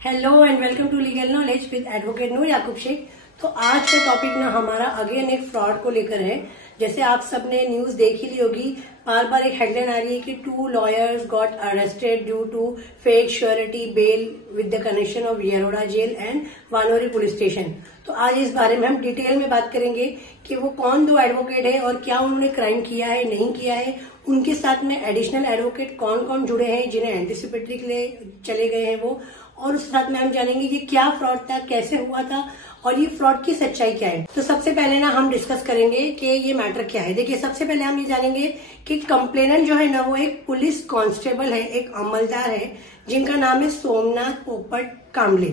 Hello and welcome to legal knowledge with advocate Noor Yakub Shaikh. तो आज का टॉपिक ना हमारा अगेन एक फ्रॉड को लेकर है। जैसे आप सबने न्यूज देख ही ली होगी, बार बार एक हेडलाइन आ रही है कि 2 lawyers got arrested due to fake surety bail with the connection of Yerawada jail and Wanowrie police station. तो आज इस बारे में हम डिटेल में बात करेंगे कि वो कौन 2 एडवोकेट है और क्या उन्होंने क्राइम किया है नहीं किया है, उनके साथ में एडिशनल एडवोकेट कौन कौन जुड़े हैं जिन्हें एंटीसिपेटरी के लिए चले गए हैं वो, और उस साथ में हम जानेंगे कि क्या फ्रॉड था, कैसे हुआ था और ये फ्रॉड की सच्चाई क्या है। तो सबसे पहले ना हम डिस्कस करेंगे कि ये मैटर क्या है। देखिए, सबसे पहले हम ये जानेंगे कि कंप्लेनेंट जो है ना वो एक पुलिस कांस्टेबल है, एक अमलदार है जिनका नाम है सोमनाथ पोपट कामले।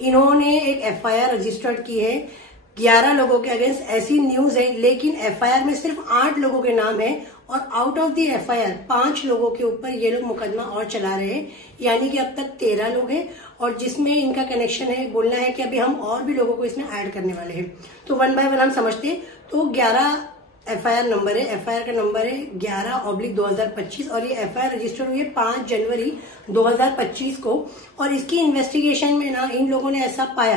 इन्होंने एक एफआईआर रजिस्टर्ड की है 11 लोगों के अगेंस्ट। ऐसी न्यूज है, लेकिन एफआईआर में सिर्फ 8 लोगों के नाम है और आउट ऑफ द एफआईआर 5 लोगों के ऊपर ये लोग मुकदमा और चला रहे हैं, यानी कि अब तक 13 लोग हैं और जिसमें इनका कनेक्शन है। बोलना है कि अभी हम और भी लोगों को इसमें ऐड करने वाले हैं। तो वन बाय वन हम समझते हैं। तो 11 एफआईआर नंबर है, एफआईआर का नंबर है 11/2025 और ये एफआईआर रजिस्टर्ड हुई है 5 जनवरी 2025 को। और इसकी इन्वेस्टिगेशन में ना इन लोगों ने ऐसा पाया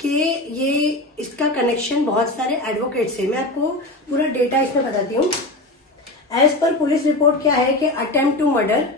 कि ये इसका कनेक्शन बहुत सारे एडवोकेट से। मैं आपको पूरा डेटा इसमें बताती हूँ। एज पर पुलिस रिपोर्ट क्या है कि attempt to murder,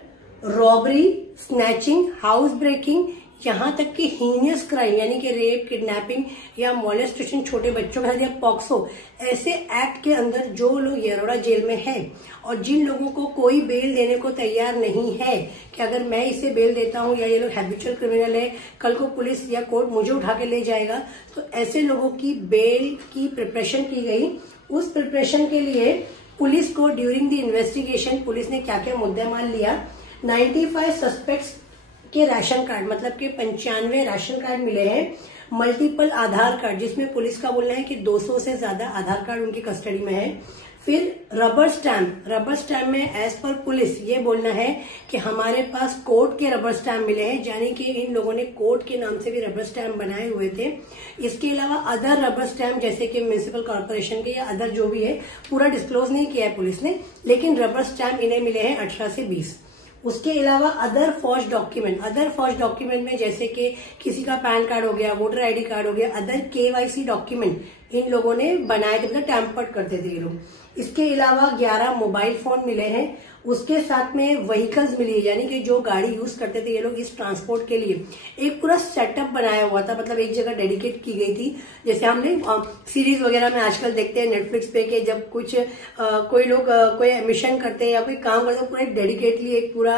robbery, snatching, house breaking, यहाँ तक कि हीनियस क्राइम यानी कि रेप, किडनैपिंग या मॉलेस्टेशन छोटे बच्चों के साथ या पॉक्सो, ऐसे एक्ट के अंदर जो लोग येरोड़ा जेल में है और जिन लोगों को कोई बेल देने को तैयार नहीं है कि अगर मैं इसे बेल देता हूं या ये लोग हैबिचुअल क्रिमिनल है, कल को पुलिस या कोर्ट मुझे उठा के ले जाएगा, तो ऐसे लोगों की बेल की प्रिपरेशन की गई। उस प्रिपरेशन के लिए पुलिस को ड्यूरिंग द इन्वेस्टिगेशन पुलिस ने क्या क्या मुद्देमाल लिया। 95 सस्पेक्ट्स के राशन कार्ड, मतलब कि 95 राशन कार्ड मिले हैं। मल्टीपल आधार कार्ड, जिसमें पुलिस का बोलना है कि 200 से ज्यादा आधार कार्ड उनकी कस्टडी में है। फिर रबर स्टैम्प में एज पर पुलिस ये बोलना है कि हमारे पास कोर्ट के रबर स्टैम्प मिले हैं, यानी कि इन लोगों ने कोर्ट के नाम से भी रबर स्टैम्प बनाए हुए थे। इसके अलावा अदर रबर स्टैम्प जैसे कि म्युनिसिपल कॉर्पोरेशन के या अदर जो भी है, पूरा डिस्क्लोज नहीं किया है पुलिस ने, लेकिन रबर स्टैम्प इन्हें मिले हैं 18 से 20। उसके अलावा अदर फॉर्ज डॉक्यूमेंट में जैसे कि किसी का पैन कार्ड हो गया, वोटर आईडी कार्ड हो गया, अदर केवाईसी डॉक्यूमेंट इन लोगों ने बनाए थे, मतलब टैम्पर्ड करते थे ये लोग। इसके अलावा 11 मोबाइल फोन मिले हैं। उसके साथ में व्हीकल्स मिली है, यानी कि जो गाड़ी यूज करते थे ये लोग इस ट्रांसपोर्ट के लिए, एक पूरा सेटअप बनाया हुआ था, मतलब एक जगह डेडिकेट की गई थी। जैसे हमने सीरीज वगैरह में आजकल देखते हैं नेटफ्लिक्स पे कि जब कुछ कोई लोग कोई मिशन करते हैं या कोई काम करते हैं, पूरा डेडिकेटली एक पूरा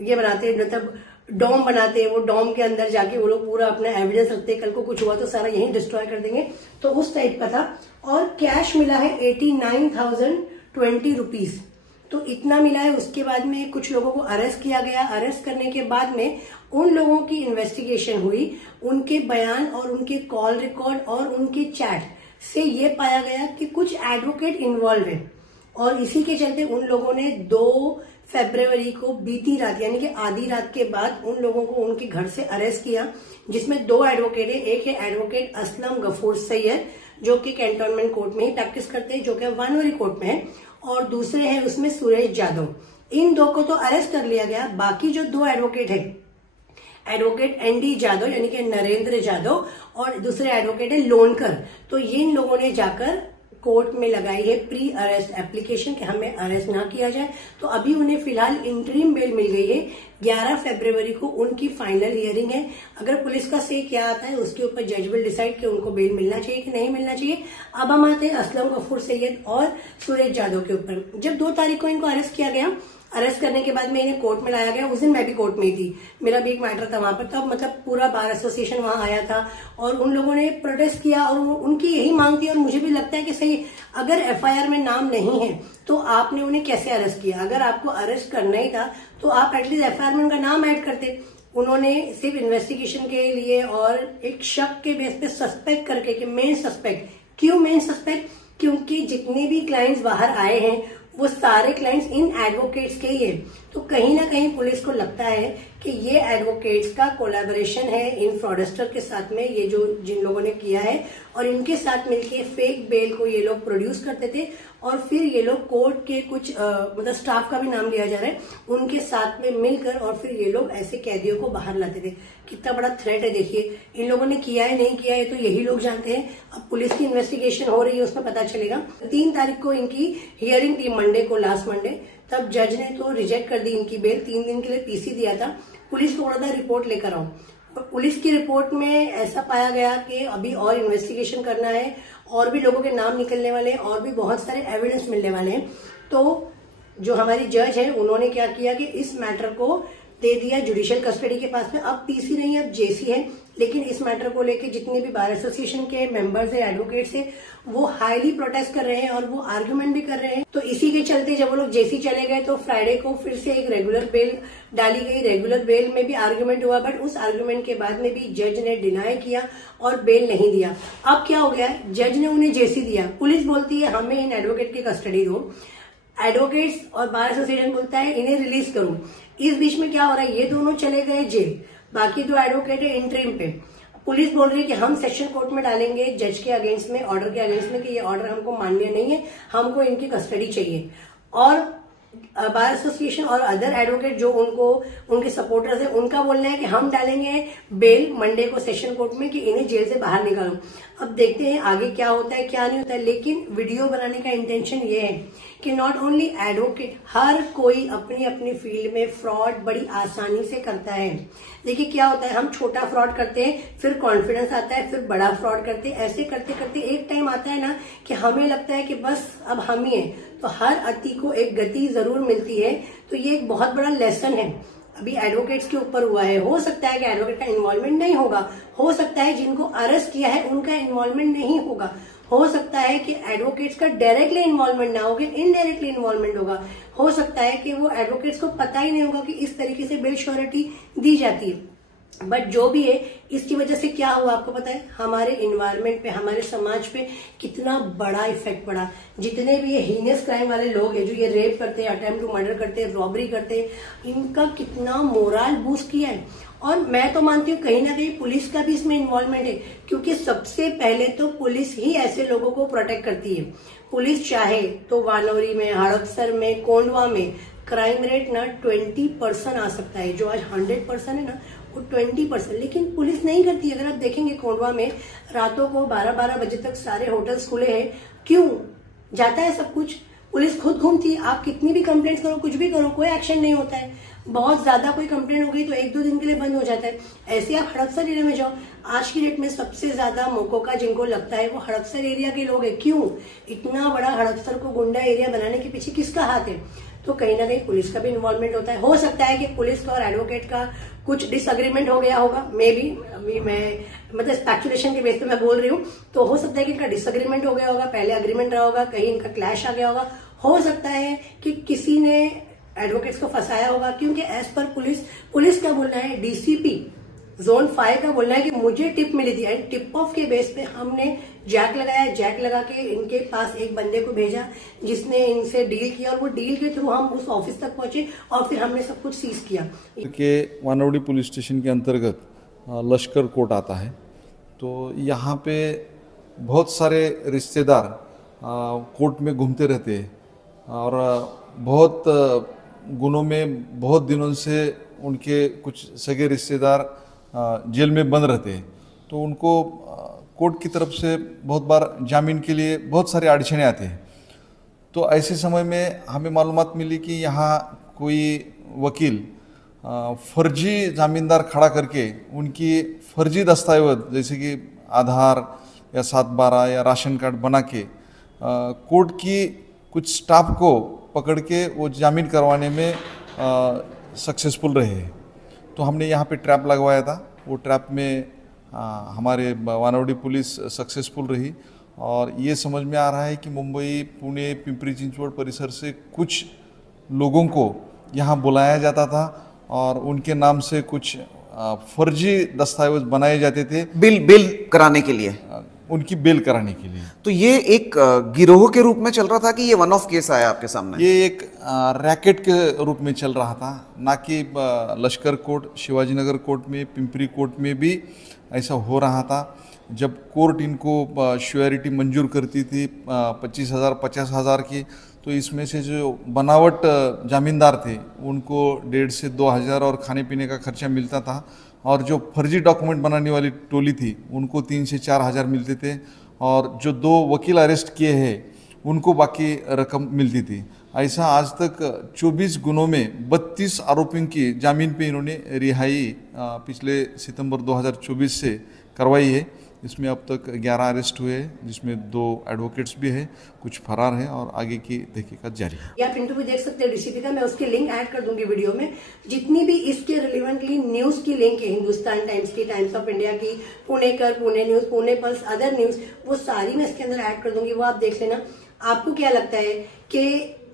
ये बनाते हैं, मतलब डॉम बनाते हैं। वो डॉम के अंदर जाके वो लोग पूरा अपना एविडेंस रखते हैं, कल को कुछ हुआ तो सारा यहीं डिस्ट्रॉय कर देंगे। तो उस टाइप का था। और कैश मिला है 89,020 रुपीज, तो इतना मिला है। उसके बाद में कुछ लोगों को अरेस्ट किया गया। अरेस्ट करने के बाद में उन लोगों की इन्वेस्टिगेशन हुई, उनके बयान और उनके कॉल रिकॉर्ड और उनके चैट से ये पाया गया कि कुछ एडवोकेट इन्वॉल्व है। और इसी के चलते उन लोगों ने 2 फरवरी को बीती रात यानी कि आधी रात के बाद उन लोगों को उनके घर से अरेस्ट किया, जिसमें 2 एडवोकेट है। एक है एडवोकेट असलम गफूर सैयद जो कि कैंटोनमेंट कोर्ट में ही प्रैक्टिस करते हैं, जो कि वानोरी कोर्ट में है, और दूसरे हैं उसमें सुरेश यादव। इन 2 को तो अरेस्ट कर लिया गया। बाकी जो 2 एडवोकेट है, एडवोकेट एनडी यादव यानी कि नरेंद्र यादव और दूसरे एडवोकेट है लोनकर, तो इन लोगों ने जाकर कोर्ट में लगाई है प्री अरेस्ट एप्लीकेशन कि हमें अरेस्ट ना किया जाए। तो अभी उन्हें फिलहाल इंटरिम बेल मिल गई है। 11 फरवरी को उनकी फाइनल हियरिंग है। अगर पुलिस का से क्या आता है उसके ऊपर जज विल डिसाइड कि उनको बेल मिलना चाहिए कि नहीं मिलना चाहिए। अब हम आते हैं असलम गफूर सैयद और सुरेश यादव के ऊपर। जब 2 तारीख को इनको अरेस्ट किया गया, अरेस्ट करने के बाद में इन्हें कोर्ट में लाया गया। उस दिन मैं भी कोर्ट में ही थी, मेरा भी एक मैटर था वहां पर। तब मतलब पूरा बार एसोसिएशन वहां आया था और उन लोगों ने प्रोटेस्ट किया और उनकी यही मांग थी, और मुझे भी लगता है कि सही, अगर एफआईआर में नाम नहीं है तो आपने उन्हें कैसे अरेस्ट किया? अगर आपको अरेस्ट करना ही था तो आप एटलीस्ट एफआईआर में उनका नाम ऐड करते। उन्होंने सिर्फ इन्वेस्टिगेशन के लिए और एक शक के बेस पे सस्पेक्ट करके कि मेन सस्पेक्ट। क्यों मेन सस्पेक्ट? क्योंकि जितने भी क्लाइंट्स बाहर आए हैं वो सारे क्लाइंट्स इन एडवोकेट्स के ही है। तो कहीं ना कहीं पुलिस को लगता है कि ये एडवोकेट्स का कोलैबोरेशन है इन फ्रॉडस्टर के साथ में, ये जो जिन लोगों ने किया है, और इनके साथ मिलके फेक बेल को ये लोग प्रोड्यूस करते थे और फिर ये लोग कोर्ट के कुछ मतलब स्टाफ का भी नाम लिया जा रहा है, उनके साथ में मिलकर और फिर ये लोग ऐसे कैदियों को बाहर लाते थे। कितना बड़ा थ्रेट है देखिए, इन लोगों ने किया है नहीं किया है तो यही लोग जानते हैं। अब पुलिस की इन्वेस्टिगेशन हो रही है, उसमें पता चलेगा। 3 तारीख को इनकी हियरिंग थी, मंडे को, लास्ट मंडे, तब जज ने तो रिजेक्ट कर दी इनकी बेल। 3 दिन के लिए पीसी दिया था। पुलिस को बोला था रिपोर्ट लेकर आओ, पर पुलिस की रिपोर्ट में ऐसा पाया गया कि अभी और इन्वेस्टिगेशन करना है, और भी लोगों के नाम निकलने वाले हैं, और भी बहुत सारे एविडेंस मिलने वाले हैं। तो जो हमारी जज है उन्होंने क्या किया कि इस मैटर को दे दिया जुडिशियल कस्टडी के पास में। अब पीसी नहीं, अब जेसी है, लेकिन इस मैटर को लेके जितने भी बार एसोसिएशन के मेंबर्स है, एडवोकेट्स है, वो हाईली प्रोटेस्ट कर रहे हैं और वो आर्ग्यूमेंट भी कर रहे हैं। तो इसी के चलते जब वो लोग जेसी चले गए तो फ्राइडे को फिर से एक रेगुलर बेल डाली गई। रेगुलर बेल में भी आर्ग्यूमेंट हुआ, बट उस आर्ग्यूमेंट के बाद में भी जज ने डिनाई किया और बेल नहीं दिया। अब क्या हो गया, जज ने उन्हें जेसी दिया, पुलिस बोलती है हमें इन एडवोकेट की कस्टडी दो, एडवोकेट्स और बार एसोसिएशन बोलता है इन्हें रिलीज करूं। इस बीच में क्या हो रहा है, ये दोनों चले गए जेल, बाकी 2 एडवोकेट है इंटरिम पे। पुलिस बोल रही है कि हम सेशन कोर्ट में डालेंगे जज के अगेंस्ट में, ऑर्डर के अगेंस्ट में, कि ये ऑर्डर हमको मान्य नहीं है, हमको इनकी कस्टडी चाहिए। और बार एसोसिएशन और अदर एडवोकेट जो उनके सपोर्टर्स है, उनका बोलना है कि हम डालेंगे बेल मंडे को सेशन कोर्ट में कि इन्हें जेल से बाहर निकालो। अब देखते हैं आगे क्या होता है क्या नहीं होता है, लेकिन वीडियो बनाने का इंटेंशन ये है कि नॉट ओनली एडवोकेट, हर कोई अपनी अपनी फील्ड में फ्रॉड बड़ी आसानी से करता है। देखिए क्या होता है, हम छोटा फ्रॉड करते हैं, फिर कॉन्फिडेंस आता है, फिर बड़ा फ्रॉड करते हैं। ऐसे करते करते एक टाइम आता है ना कि हमें लगता है कि बस अब हम ही हैं। तो हर अति को एक गति जरूर मिलती है। तो ये एक बहुत बड़ा लेसन है, अभी एडवोकेट्स के ऊपर हुआ है। हो सकता है कि एडवोकेट का इन्वॉल्वमेंट नहीं होगा, हो सकता है जिनको अरेस्ट किया है उनका इन्वॉल्वमेंट नहीं होगा, हो सकता है कि एडवोकेट्स का डायरेक्टली इन्वॉल्वमेंट ना होगा, इनडायरेक्टली इन्वॉल्वमेंट होगा, हो सकता है कि वो एडवोकेट्स को पता ही नहीं होगा कि इस तरीके से बेल श्योरिटी दी जाती है। बट जो भी है, इसकी वजह से क्या हुआ आपको पता है, हमारे इन्वायरमेंट पे, हमारे समाज पे कितना बड़ा इफेक्ट पड़ा। जितने भी ये हीनियस क्राइम वाले लोग हैं, जो ये रेप करते हैं, अटेम्प्ट टू मर्डर करते हैं, रॉबरी करते हैं, इनका कितना मोरल बूस्ट किया है। और मैं तो मानती हूँ कहीं ना कहीं पुलिस का भी इसमें इन्वॉल्वमेंट है, क्योंकि सबसे पहले तो पुलिस ही ऐसे लोगों को प्रोटेक्ट करती है। पुलिस चाहे तो वानौरी में, हड़पसर में, कोंडवा में क्राइम रेट ना 20% आ सकता है, जो आज 100% है ना वो 20%, लेकिन पुलिस नहीं करती। अगर आप देखेंगे कोंडवा में रातों को 12-12 बजे तक सारे होटल्स खुले हैं, क्यों जाता है सब कुछ, पुलिस खुद घूमती है। आप कितनी भी कंप्लेंट करो, कुछ भी करो, कोई एक्शन नहीं होता है। बहुत ज्यादा कोई कंप्लेंट हो गई तो 1-2 दिन के लिए बंद हो जाता है। ऐसे आप हड़पसर एरिया में जाओ, आज की डेट में सबसे ज्यादा मोकोका जिनको लगता है वो हड़पसर एरिया के लोग हैं। क्यों, इतना बड़ा हड़पसर को गुंडा एरिया बनाने के पीछे किसका हाथ है? तो कहीं ना कहीं पुलिस का भी इन्वॉल्वमेंट होता है। हो सकता है कि पुलिस का और एडवोकेट का कुछ डिसएग्रीमेंट हो गया होगा, मे बी, अभी मैं मतलब स्पेकुलेशन के बेस पे मैं बोल रही हूँ, तो हो सकता है कि इनका डिसएग्रीमेंट हो गया होगा, पहले अग्रीमेंट रहा होगा, कहीं इनका क्लैश आ गया होगा। हो सकता है कि किसी ने एडवोकेट्स को फंसाया होगा, क्योंकि एज पर पुलिस का बोलना है, डीसीपी जोन 5 का बोलना है कि मुझे टिप मिली थी, एंड टिप ऑफ के बेस पे हमने जैक लगाया, जैक लगा के इनके पास एक बंदे को भेजा जिसने इनसे डील किया, और वो डील के थ्रू हम उस ऑफिस तक पहुंचे और फिर हमने सब कुछ सीज किया। के वानवड़ी पुलिस स्टेशन के अंतर्गत लश्कर कोर्ट आता है, तो यहाँ पे बहुत सारे रिश्तेदार कोर्ट में घूमते रहते हैं और बहुत गुनों में बहुत दिनों से उनके कुछ सगे रिश्तेदार जेल में बंद रहते हैं। तो उनको कोर्ट की तरफ से बहुत बार जामीन के लिए बहुत सारे अड़चने आते हैं। तो ऐसे समय में हमें मालूमात मिली कि यहाँ कोई वकील फर्जी जामीनदार खड़ा करके उनकी फर्जी दस्तावेज जैसे कि आधार या 7/12 या राशन कार्ड बना के कोर्ट की कुछ स्टाफ को पकड़ के वो जामीन करवाने में सक्सेसफुल रहे। तो हमने यहाँ पे ट्रैप लगवाया था, वो ट्रैप में हमारे वानवड़ी पुलिस सक्सेसफुल रही, और ये समझ में आ रहा है कि मुंबई, पुणे, पिंपरी चिंचवड़ परिसर से कुछ लोगों को यहाँ बुलाया जाता था और उनके नाम से कुछ फर्जी दस्तावेज बनाए जाते थे बिल कराने के लिए। उनकी बेल कराने के लिए। तो ये एक गिरोह के रूप में चल रहा था कि ये वन ऑफ केस आया आपके सामने? ये एक रैकेट के रूप में चल रहा था, ना कि लश्कर कोर्ट, शिवाजीनगर कोर्ट में, पिंपरी कोर्ट में भी ऐसा हो रहा था। जब कोर्ट इनको श्योरिटी मंजूर करती थी 25,000 50,000 की, तो इसमें से जो बनावट जामीनदार थे उनको 1,500 से 2,000 और खाने पीने का खर्चा मिलता था, और जो फर्जी डॉक्यूमेंट बनाने वाली टोली थी उनको 3,000 से 4,000 मिलते थे, और जो 2 वकील अरेस्ट किए हैं उनको बाकी रकम मिलती थी। ऐसा आज तक 24 गुनों में 32 आरोपियों की जामीन पे इन्होंने रिहाई पिछले सितंबर 2024 से करवाई है। इसमें अब तक 11 अरेस्ट हुए, जिसमें 2 एडवोकेट्स भी हैं, कुछ फरार हैं और आगे की तहकीकात जारी है। या आप इंटरव्यू देख सकते हैं डीसीपी का, मैं उसकी लिंक ऐड कर दूंगी वीडियो में। जितनी भी इसके रिलेवेंटली न्यूज की लिंक है, हिंदुस्तान टाइम्स की, टाइम्स ऑफ इंडिया की, Pune news, Pune pulse, other news, वो सारी मैं इसके अंदर ऐड कर दूंगी, वो आप देख लेना। आपको क्या लगता है कि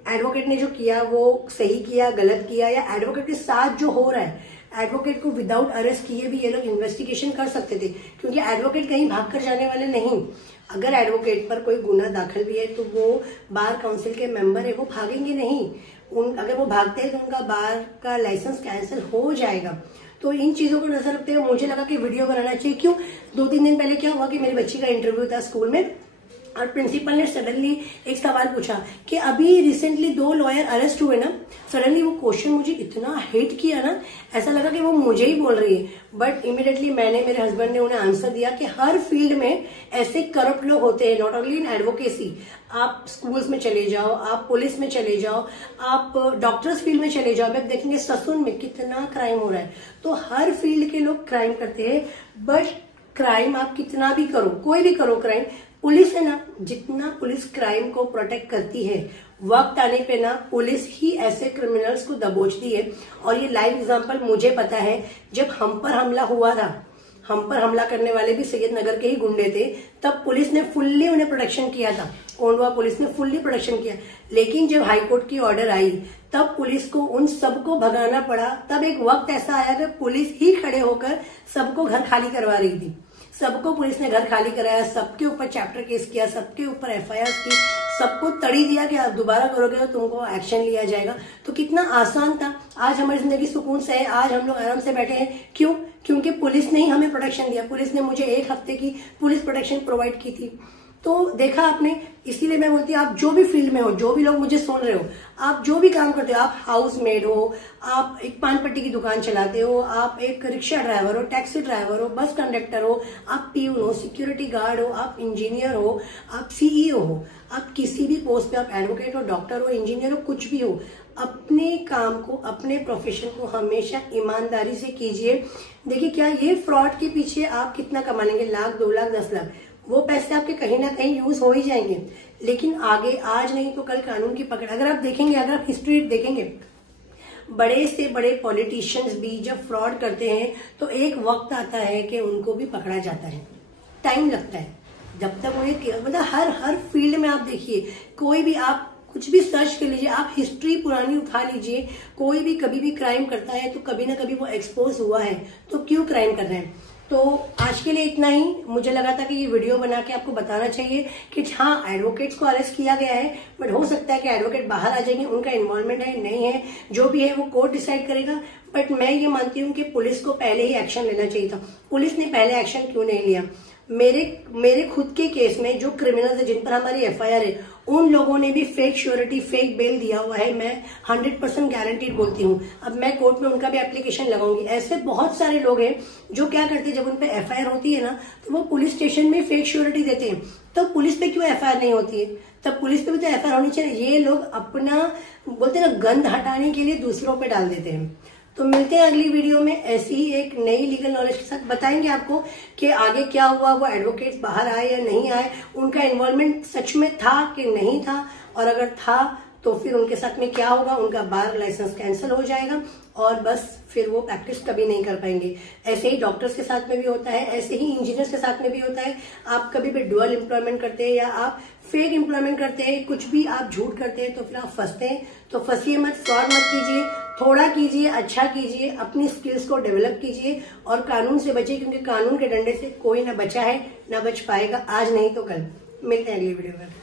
एडवोकेट ने जो किया वो सही किया, गलत किया, या एडवोकेट के साथ जो हो रहा है, एडवोकेट को विदाउट अरेस्ट किए भी ये लोग इन्वेस्टिगेशन कर सकते थे, क्योंकि एडवोकेट कहीं भागकर जाने वाले नहीं। अगर एडवोकेट पर कोई गुना दाखिल भी है तो वो बार काउंसिल के मेंबर है, वो भागेंगे नहीं। अगर वो भागते हैं तो उनका बार का लाइसेंस कैंसिल हो जाएगा। तो इन चीजों को नजर रखते हुए मुझे लगा कि वीडियो बनाना चाहिए। क्यों? 2-3 दिन पहले क्या हुआ कि मेरी बच्ची का इंटरव्यू था स्कूल में, और प्रिंसिपल ने सडनली एक सवाल पूछा कि अभी रिसेंटली 2 लॉयर अरेस्ट हुए ना। सडनली वो क्वेश्चन मुझे इतना हिट किया ना, ऐसा लगा कि वो मुझे ही बोल रही है। बट इमीडिएटली मैंने, मेरे हस्बैंड ने उन्हें आंसर दिया कि हर फील्ड में ऐसे करप्ट लोग होते हैं, नॉट ओनली इन एडवोकेसी। आप स्कूल्स में चले जाओ, आप पुलिस में चले जाओ, आप डॉक्टर्स फील्ड में चले जाओ, आप देखेंगे ससुन में कितना क्राइम हो रहा है। तो हर फील्ड के लोग क्राइम करते हैं, बट क्राइम आप कितना भी करो, कोई भी करो क्राइम, पुलिस है ना, जितना पुलिस क्राइम को प्रोटेक्ट करती है, वक्त आने पे ना पुलिस ही ऐसे क्रिमिनल्स को दबोचती है। और ये लाइव एग्जांपल मुझे पता है, जब हम पर हमला हुआ था, हम पर हमला करने वाले भी सैयद नगर के ही गुंडे थे, तब पुलिस ने फुल्ली उन्हें प्रोटेक्शन किया था, कोंडवा पुलिस ने फुल्ली प्रोटेक्शन किया। लेकिन जब हाईकोर्ट की ऑर्डर आई, तब पुलिस को उन सबको भगाना पड़ा। तब एक वक्त ऐसा आया कि पुलिस ही खड़े होकर सबको घर खाली करवा रही थी। सबको पुलिस ने घर खाली कराया, सबके ऊपर चैप्टर केस किया, सबके ऊपर एफआईआर की, सबको तड़ी दिया कि आप दोबारा करोगे तो तुमको एक्शन लिया जाएगा। तो कितना आसान था। आज हमारी जिंदगी सुकून से है, आज हम लोग आराम से बैठे हैं। क्यों? क्योंकि पुलिस ने ही हमें प्रोटेक्शन दिया। पुलिस ने मुझे 1 हफ्ते की पुलिस प्रोटेक्शन प्रोवाइड की थी। तो देखा आपने, इसीलिए मैं बोलती हूँ, आप जो भी फील्ड में हो, जो भी लोग मुझे सुन रहे हो, आप जो भी काम करते हो, आप हाउस मेड हो, आप एक पान पट्टी की दुकान चलाते हो, आप एक रिक्शा ड्राइवर हो, टैक्सी ड्राइवर हो, बस कंडक्टर हो, आप पीयून हो, सिक्योरिटी गार्ड हो, आप इंजीनियर हो, आप सीईओ हो, आप किसी भी पोस्ट पे, आप एडवोकेट हो, डॉक्टर हो, इंजीनियर हो, कुछ भी हो, अपने काम को, अपने प्रोफेशन को हमेशा ईमानदारी से कीजिए। देखिए, क्या ये फ्रॉड के पीछे आप कितना कमा लेंगे, 1 लाख, 2 लाख, 10 लाख, वो पैसे आपके कहीं ना कहीं यूज हो ही जाएंगे। लेकिन आगे, आज नहीं तो कल कानून की पकड़। अगर आप देखेंगे, अगर आप हिस्ट्री देखेंगे, बड़े से बड़े पॉलिटिशियंस भी जब फ्रॉड करते हैं तो एक वक्त आता है कि उनको भी पकड़ा जाता है। टाइम लगता है जब तक उन्हें, मतलब हर फील्ड में आप देखिए, कोई भी, आप कुछ भी सर्च कर लीजिए, आप हिस्ट्री पुरानी उठा लीजिए, कोई भी कभी भी क्राइम करता है तो कभी ना कभी वो एक्सपोज हुआ है, तो क्यों क्राइम कर रहे हैं। तो आज के लिए इतना ही। मुझे लगा था कि ये वीडियो बना के आपको बताना चाहिए कि हाँ, एडवोकेट्स को अरेस्ट किया गया है, बट हो सकता है कि एडवोकेट बाहर आ जाएंगे, उनका इन्वॉल्वमेंट है नहीं है, जो भी है वो कोर्ट डिसाइड करेगा। बट मैं ये मानती हूँ कि पुलिस को पहले ही एक्शन लेना चाहिए था। पुलिस ने पहले एक्शन क्यों नहीं लिया? मेरे खुद के केस में जो क्रिमिनल्स है, जिन पर हमारी एफआईआर है, उन लोगों ने भी फेक श्योरिटी, फेक बेल दिया हुआ है। मैं 100% गारंटीड बोलती हूँ। अब मैं कोर्ट में उनका भी एप्लीकेशन लगाऊंगी। ऐसे बहुत सारे लोग हैं जो क्या करते हैं, जब उन पर एफआईआर होती है ना, तो वो पुलिस स्टेशन में फेक श्योरिटी देते हैं। तो पुलिस पे क्यों एफआईआर नहीं होती है? तब पुलिस पे भी तो एफआईआर होनी चाहिए। ये लोग अपना, बोलते हैं ना, गंद हटाने के लिए दूसरों पे डाल देते हैं। तो मिलते हैं अगली वीडियो में ऐसी ही एक नई लीगल नॉलेज के साथ। बताएंगे आपको कि आगे क्या हुआ, वो एडवोकेट्स बाहर आए या नहीं आए, उनका इन्वॉल्वमेंट सच में था कि नहीं था, और अगर था तो फिर उनके साथ में क्या होगा, उनका बार लाइसेंस कैंसिल हो जाएगा और बस फिर वो प्रैक्टिस कभी नहीं कर पाएंगे। ऐसे ही डॉक्टर्स के साथ में भी होता है, ऐसे ही इंजीनियर्स के साथ में भी होता है। आप कभी भी डुअल एम्प्लॉयमेंट करते हैं या आप फेक एम्प्लॉयमेंट करते हैं, कुछ भी आप झूठ करते हैं तो फिर आप फंसते हैं। तो फंसिए मत, फ्रॉड मत कीजिए, थोड़ा कीजिए, अच्छा कीजिए, अपनी स्किल्स को डेवलप कीजिए और कानून से बचिए, क्योंकि कानून के डंडे से कोई ना बचा है ना बच पाएगा, आज नहीं तो कल। मिलते हैं अगली वीडियो में।